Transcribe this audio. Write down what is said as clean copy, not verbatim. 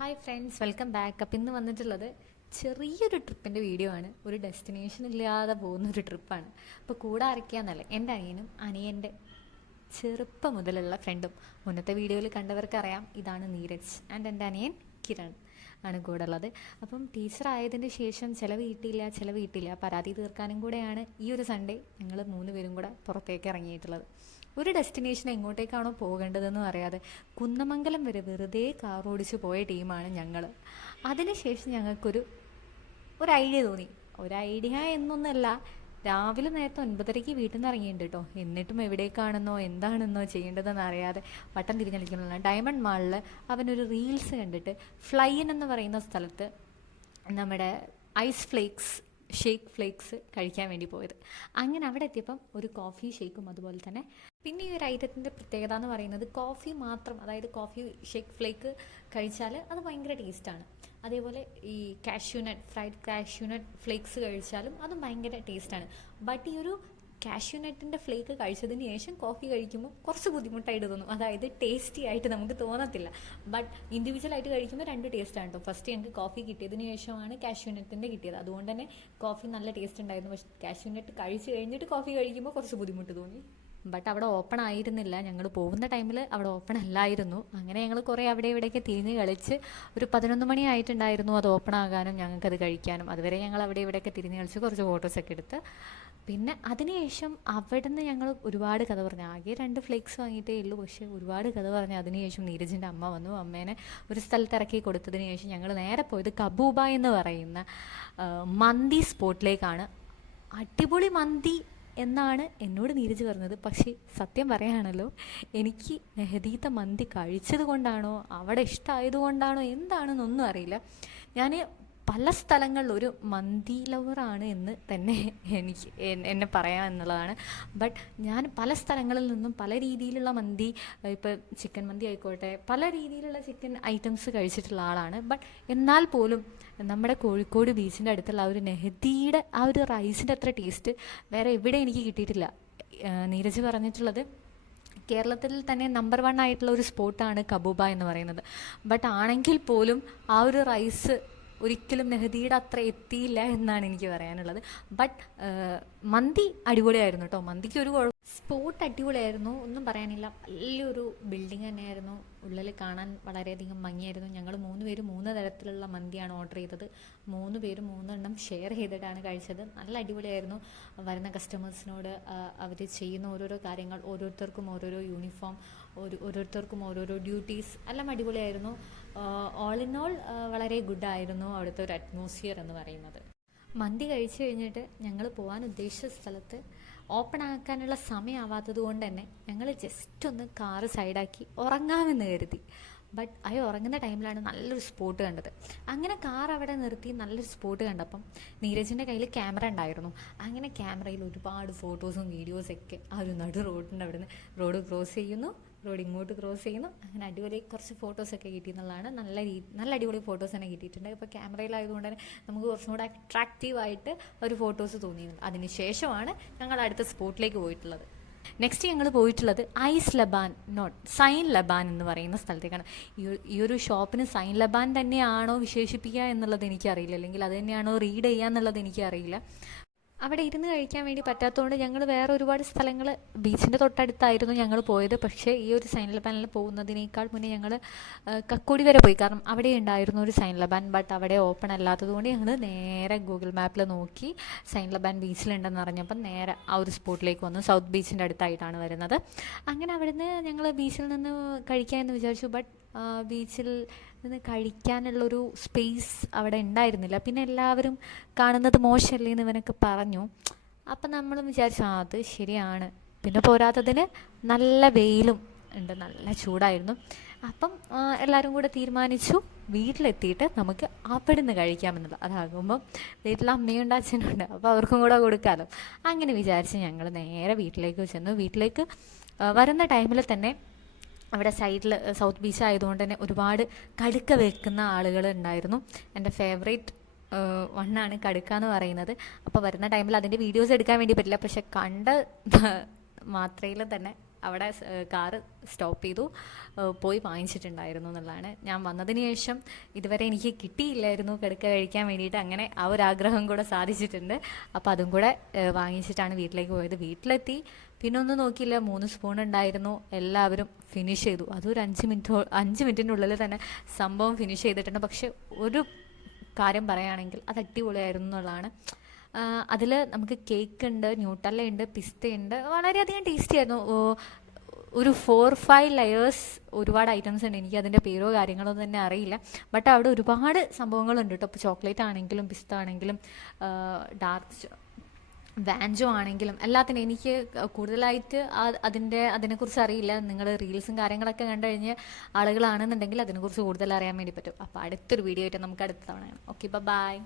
Hi friends, welcome back. അപ്പം ഇന്ന് വന്നിട്ടുള്ളത് ചെറിയൊരു ട്രിപ്പിൻ്റെ വീഡിയോ ആണ്. ഒരു ഡെസ്റ്റിനേഷൻ ഇല്ലാതെ പോകുന്നൊരു ട്രിപ്പാണ്. അപ്പോൾ കൂടെ ആരൊക്കെയാണെന്നല്ലേ, എൻ്റെ അനിയനും അനിയൻ്റെ ചെറുപ്പം മുതലുള്ള ഫ്രണ്ടും. മുന്നത്തെ വീഡിയോയിൽ കണ്ടവർക്കറിയാം, ഇതാണ് നീരജ്. ആൻഡ് എൻ്റെ അനിയൻ കിരൺ ആണ് കൂടെ ഉള്ളത്. അപ്പം ടീച്ചർ ആയതിന് ശേഷം ചില വീട്ടില്ല പരാതി തീർക്കാനും കൂടെയാണ് ഈ ഒരു സൺഡേ ഞങ്ങൾ 3 പേരും കൂടെ പുറത്തേക്ക് ഇറങ്ങിയിട്ടുള്ളത്. ഒരു ഡെസ്റ്റിനേഷൻ എങ്ങോട്ടേക്കാണോ പോകേണ്ടതെന്ന് അറിയാതെ കുന്നമംഗലം വരെ വെറുതെ കാർ ഓടിച്ച് പോയ ടീമാണ് ഞങ്ങൾ. അതിനുശേഷം ഞങ്ങൾക്കൊരു ഐഡിയ തോന്നി. ഒരു ഐഡിയ എന്നൊന്നല്ല, രാവിലെ നേരത്തെ 9:30 വീട്ടിൽ നിന്ന് ഇറങ്ങിയിട്ടുണ്ട് കേട്ടോ. എന്നിട്ടും എവിടേക്കാണെന്നോ എന്താണെന്നോ ചെയ്യേണ്ടതെന്ന് അറിയാതെ വട്ടം തിരിഞ്ഞളിക്കുന്നില്ല. ഡയമണ്ട് മാളിൽ അവനൊരു റീൽസ് കണ്ടിട്ട് ഫ്ലൈൻ എന്ന് പറയുന്ന സ്ഥലത്ത് നമ്മുടെ ഐസ് ഫ്ലേക്സ് ഷേക്ക് ഫ്ലേക്സ് കഴിക്കാൻ വേണ്ടി പോയത്. അങ്ങനെ അവിടെ എത്തിയപ്പം ഒരു കോഫി ഷേക്കും അതുപോലെ തന്നെ പിന്നെ ഈ ഒരു ഐറ്റത്തിൻ്റെ പ്രത്യേകത എന്ന് പറയുന്നത് കോഫി മാത്രം, അതായത് കോഫി ഷേക്ക് ഫ്ലേക്ക് കഴിച്ചാൽ അത് ഭയങ്കര ടേസ്റ്റാണ്. അതേപോലെ ഈ ഫ്രൈഡ് കാഷ്യൂനട്ട് ഫ്ലേക്സ് കഴിച്ചാലും അതും ഭയങ്കര ടേസ്റ്റാണ്. ബട്ട് ഈ ഒരു കാഷ്യൂനട്ടിൻ്റെ ഫ്ലേക്ക് കഴിച്ചതിന് ശേഷം കോഫി കഴിക്കുമ്പോൾ കുറച്ച് ബുദ്ധിമുട്ടായിട്ട് തോന്നും. അതായത് ടേസ്റ്റി ആയിട്ട് നമുക്ക് തോന്നത്തില്ല. ബട്ട് ഇൻഡിവിജ്വലായിട്ട് കഴിക്കുമ്പോൾ 2 ടേസ്റ്റാണ് കേട്ടോ. ഫസ്റ്റ് ഞങ്ങൾക്ക് കോഫി കിട്ടിയതിന് ശേഷമാണ് കാഷ്യൂനട്ടിൻ്റെ കിട്ടിയത്. അതുകൊണ്ട് തന്നെ കോഫി നല്ല ടേസ്റ്റ് ഉണ്ടായിരുന്നു. പക്ഷേ കാഷ്യൂനട്ട് കഴിച്ച് കഴിഞ്ഞിട്ട് കോഫി കഴിക്കുമ്പോൾ കുറച്ച് ബുദ്ധിമുട്ട് തോന്നി. ബട്ട് അവിടെ ഓപ്പൺ ആയിരുന്നില്ല. ഞങ്ങൾ പോകുന്ന ടൈമിൽ അവിടെ ഓപ്പൺ അല്ലായിരുന്നു. അങ്ങനെ ഞങ്ങൾ കുറേ അവിടെ ഇവിടെയൊക്കെ തിരിഞ്ഞ് കളിച്ച് ഒരു 11 മണി ആയിട്ടുണ്ടായിരുന്നു അത് ഓപ്പൺ ആകാനും ഞങ്ങൾക്കത് കഴിക്കാനും. അതുവരെ ഞങ്ങൾ അവിടെ ഇവിടെയൊക്കെ തിരിഞ്ഞ് കളിച്ച് കുറച്ച് ഫോട്ടോസൊക്കെ എടുത്ത് പിന്നെ അതിനുശേഷം അവിടെ നിന്ന് ഞങ്ങൾ ഒരുപാട് കഥ പറഞ്ഞു. ആകെ 2 ഫ്ലേക്സ് വാങ്ങിയിട്ടേ ഉള്ളൂ, പക്ഷേ ഒരുപാട് കഥ പറഞ്ഞു. അതിനുശേഷം നീരജിൻ്റെ അമ്മ വന്നു. അമ്മേനെ ഒരു സ്ഥലത്ത് ഇറക്കി കൊടുത്തതിന് ശേഷം ഞങ്ങൾ നേരെ പോയത് കബൂബ എന്ന് പറയുന്ന മന്തി സ്പോട്ടിലേക്കാണ്. അടിപൊളി മന്തി എന്നാണ് എന്നോട് നീരജ് പറഞ്ഞത്. പക്ഷേ സത്യം പറയാണല്ലോ, എനിക്ക് നെഹദീത്ത മന്തി കഴിച്ചത് കൊണ്ടാണോ അവിടെ ഇഷ്ടമായതുകൊണ്ടാണോ എന്താണെന്നൊന്നും അറിയില്ല. ഞാൻ പല സ്ഥലങ്ങളിൽ ഒരു മന്തി ലവറാണ് എന്ന് തന്നെ എന്നെ പറയാം എന്നുള്ളതാണ്. ബട്ട് ഞാൻ പല സ്ഥലങ്ങളിൽ നിന്നും പല രീതിയിലുള്ള മന്തി, ഇപ്പോൾ ചിക്കൻ മന്തി ആയിക്കോട്ടെ, പല രീതിയിലുള്ള ചിക്കൻ ഐറ്റംസ് കഴിച്ചിട്ടുള്ള ആളാണ്. ബട്ട് എന്നാൽ പോലും നമ്മുടെ കോഴിക്കോട് ബീച്ചിൻ്റെ അടുത്തുള്ള ആ ഒരു നെഹദിയുടെ ആ ഒരു റൈസിൻ്റെ അത്ര ടേസ്റ്റ് വേറെ എവിടെ എനിക്ക് കിട്ടിയിട്ടില്ല. നീരജ് പറഞ്ഞിട്ടുള്ളത് കേരളത്തിൽ തന്നെ നമ്പർ 1 ആയിട്ടുള്ള ഒരു സ്പോട്ടാണ് കബൂബ എന്ന് പറയുന്നത്. ബട്ട് ആണെങ്കിൽ പോലും ആ ഒരു റൈസ് ഒരിക്കലും നെഹദിയുടെ അത്ര എത്തിയില്ല എന്നാണ് എനിക്ക് പറയാനുള്ളത്. ബട്ട് മന്തി അടിപൊളിയായിരുന്നു കേട്ടോ. മന്തിക്ക് ഒരു സ്പോട്ട് അടിപൊളിയായിരുന്നു, ഒന്നും പറയാനില്ല. വലിയൊരു ബിൽഡിംഗ് തന്നെയായിരുന്നു. ഉള്ളിൽ കാണാൻ വളരെയധികം ഭംഗിയായിരുന്നു. ഞങ്ങൾ 3 പേരും 3 തരത്തിലുള്ള മന്തിയാണ് ഓർഡർ ചെയ്തത്. 3 പേരും 3 എണ്ണം ഷെയർ ചെയ്തിട്ടാണ് കഴിച്ചത്. നല്ല അടിപൊളിയായിരുന്നു. വരുന്ന കസ്റ്റമേഴ്സിനോട് അവർ ചെയ്യുന്ന ഓരോരോ കാര്യങ്ങൾ, ഓരോരുത്തർക്കും ഓരോരോ യൂണിഫോം, ഓരോരുത്തർക്കും ഓരോരോ ഡ്യൂട്ടീസ്, എല്ലാം അടിപൊളിയായിരുന്നു. ഓൾ ഇൻ ഓൾ വളരെ ഗുഡായിരുന്നു അവിടുത്തെ ഒരു അറ്റ്മോസ്ഫിയർ എന്ന് പറയുന്നത്. മന്തി കഴിച്ചു കഴിഞ്ഞിട്ട് ഞങ്ങൾ പോകാൻ ഉദ്ദേശിച്ച സ്ഥലത്ത് ഓപ്പൺ ആക്കാനുള്ള സമയമാവാത്തത് കൊണ്ട് തന്നെ ഞങ്ങൾ ജസ്റ്റ് ഒന്ന് കാറ് സൈഡാക്കി ഉറങ്ങാമെന്ന് കരുതി. ബട്ട് ഉറങ്ങുന്ന ടൈമിലാണ് നല്ലൊരു സ്പോട്ട് കണ്ടത്. അങ്ങനെ കാർ അവിടെ നിർത്തി നല്ലൊരു സ്പോട്ട് കണ്ടപ്പം നീരജിൻ്റെ കയ്യിൽ ക്യാമറ ഉണ്ടായിരുന്നു. അങ്ങനെ ക്യാമറയിൽ ഒരുപാട് ഫോട്ടോസും വീഡിയോസൊക്കെ ആ ഒരു റോഡിൻ്റെ അവിടെ നിന്ന് റോഡ് ക്രോസ് ചെയ്യുന്നു, റോഡ് ഇങ്ങോട്ട് ക്രോസ് ചെയ്യുന്നു. അങ്ങനെ അടിപൊളി കുറച്ച് ഫോട്ടോസൊക്കെ കിട്ടി എന്നുള്ളതാണ്. നല്ല അടിപൊളി ഫോട്ടോസ് തന്നെ കിട്ടിയിട്ടുണ്ട്. ഇപ്പോൾ ക്യാമറയിലായതുകൊണ്ട് തന്നെ നമുക്ക് കുറച്ചും കൂടെ അട്രാക്റ്റീവായിട്ട് ഒരു ഫോട്ടോസ് തോന്നിയിരുന്നു. അതിനുശേഷമാണ് ഞങ്ങൾ അടുത്ത സ്പോട്ടിലേക്ക് പോയിട്ടുള്ളത്. നെക്സ്റ്റ് ഞങ്ങൾ പോയിട്ടുള്ളത് സൈൻ ലബാൻ എന്ന് പറയുന്ന സ്ഥലത്തേക്കാണ്. ഈ ഒരു ഷോപ്പിന് സൈൻ ലബാൻ തന്നെയാണോ വിശേഷിപ്പിക്കുക എന്നുള്ളത് എനിക്കറിയില്ല, അല്ലെങ്കിൽ അത് തന്നെയാണോ റീഡ് ചെയ്യുക എന്നുള്ളത് എനിക്കറിയില്ല. അവിടെ ഇരുന്ന് കഴിക്കാൻ വേണ്ടി പറ്റാത്തതുകൊണ്ട് ഞങ്ങൾ വേറെ ഒരുപാട് സ്ഥലങ്ങൾ ബീച്ചിൻ്റെ തൊട്ടടുത്തായിരുന്നു ഞങ്ങൾ പോയത്. പക്ഷേ ഈ ഒരു സൈൻ ലബാനിൽ പോകുന്നതിനേക്കാൾ മുന്നേ ഞങ്ങൾ കക്കോടി വരെ പോയി. കാരണം അവിടെ ഉണ്ടായിരുന്നു ഒരു സൈൻ ലബാൻ, ബട്ട് അവിടെ ഓപ്പൺ അല്ലാത്തതുകൊണ്ട് ഞങ്ങൾ നേരെ ഗൂഗിൾ മാപ്പിൽ നോക്കി സൈൻ ലബാൻ ബീച്ചിലുണ്ടെന്ന് അറിഞ്ഞപ്പം നേരെ ആ ഒരു സ്പോട്ടിലേക്ക് വന്നു. സൗത്ത് ബീച്ചിൻ്റെ അടുത്തായിട്ടാണ് വരുന്നത്. അങ്ങനെ അവിടുന്ന് ഞങ്ങൾ ബീച്ചിൽ നിന്ന് കഴിക്കാമെന്ന് വിചാരിച്ചു. ബട്ട് ബീച്ചിൽ നിന്ന് കഴിക്കാനുള്ളൊരു സ്പേസ് അവിടെ ഉണ്ടായിരുന്നില്ല. പിന്നെ എല്ലാവരും കാണുന്നത് മോശമല്ലേ എന്ന് ഇവനൊക്കെ പറഞ്ഞു. അപ്പം നമ്മൾ വിചാരിച്ചു അത് ശരിയാണ്. പിന്നെ പോരാത്തതിന് നല്ല വെയിലും ഉണ്ട്, നല്ല ചൂടായിരുന്നു. അപ്പം എല്ലാവരും കൂടെ തീരുമാനിച്ചു വീട്ടിലെത്തിയിട്ട് നമുക്ക് അവിടെ നിന്ന് കഴിക്കാമെന്നുള്ളത്. അതാകുമ്പം വീട്ടിൽ അമ്മയുണ്ട് അച്ഛനുണ്ട്, അപ്പോൾ അവർക്കും കൂടെ കൊടുക്കാമല്ലോ. അങ്ങനെ വിചാരിച്ച് ഞങ്ങൾ നേരെ വീട്ടിലേക്ക് ചെന്നു. വീട്ടിലേക്ക് വരുന്ന ടൈമിൽ തന്നെ അവിടെ സൈഡിൽ സൗത്ത് ബീച്ച് ആയതുകൊണ്ട് തന്നെ ഒരുപാട് കടുക്ക വെക്കുന്ന ആളുകൾ ഉണ്ടായിരുന്നു. എൻ്റെ ഫേവറേറ്റ് വണ്ണാണ് കടുക്ക എന്ന് പറയുന്നത്. അപ്പോൾ വരുന്ന ടൈമിൽ അതിൻ്റെ വീഡിയോസ് എടുക്കാൻ വേണ്ടി പറ്റില്ല, പക്ഷെ കണ്ട മാത്രയിൽ തന്നെ അവിടെ കാറ് സ്റ്റോപ്പ് ചെയ്തു, പോയി വാങ്ങിച്ചിട്ടുണ്ടായിരുന്നു എന്നുള്ളതാണ്. ഞാൻ വന്നതിന് ശേഷം ഇതുവരെ എനിക്ക് കിട്ടിയില്ലായിരുന്നു കടുക്ക കഴിക്കാൻ വേണ്ടിയിട്ട്. അങ്ങനെ ആ ഒരു ആഗ്രഹം കൂടെ സാധിച്ചിട്ടുണ്ട്. അപ്പോൾ അതും കൂടെ വാങ്ങിച്ചിട്ടാണ് വീട്ടിലേക്ക് പോയത്. വീട്ടിലെത്തി പിന്നെ ഒന്നും നോക്കിയില്ല, 3 സ്പൂൺ ഉണ്ടായിരുന്നു. എല്ലാവരും ഫിനിഷ് ചെയ്തു. അതൊരു 5 മിനിറ്റിൻ്റെ ഉള്ളിൽ തന്നെ സംഭവം ഫിനിഷ് ചെയ്തിട്ടുണ്ട്. പക്ഷെ ഒരു കാര്യം പറയുകയാണെങ്കിൽ അത് അടിപൊളിയായിരുന്നു എന്നുള്ളതാണ്. അതിൽ നമുക്ക് കേക്ക് ഉണ്ട്, ന്യൂട്ടല്ല ഉണ്ട്, പിസ്ത ഉണ്ട്. വളരെയധികം ടേസ്റ്റി ആയിരുന്നു. ഒരു 4-5 ലെയേഴ്സ് ഒരുപാട് ഐറ്റംസ് ഉണ്ട്. എനിക്ക് അതിൻ്റെ പേരോ കാര്യങ്ങളോ തന്നെ അറിയില്ല. ബട്ട് അവിടെ ഒരുപാട് സംഭവങ്ങളുണ്ട് കേട്ടോ. ഇപ്പോൾ ചോക്ലേറ്റ് ആണെങ്കിലും പിസ്ത ആണെങ്കിലും ഡാർക്ക് വാഞ്ചോ ആണെങ്കിലും എല്ലാത്തിനും എനിക്ക് കൂടുതലായിട്ട് അതിനെക്കുറിച്ച് അറിയില്ല. നിങ്ങൾ റീൽസും കാര്യങ്ങളൊക്കെ കണ്ടു കഴിഞ്ഞ് ആളുകളാണെന്നുണ്ടെങ്കിൽ അതിനെക്കുറിച്ച് കൂടുതൽ അറിയാൻ വേണ്ടി പറ്റും. അപ്പോൾ അടുത്തൊരു വീഡിയോ ആയിട്ട് നമുക്ക് അടുത്ത തവണ കാണാം. Okay, by.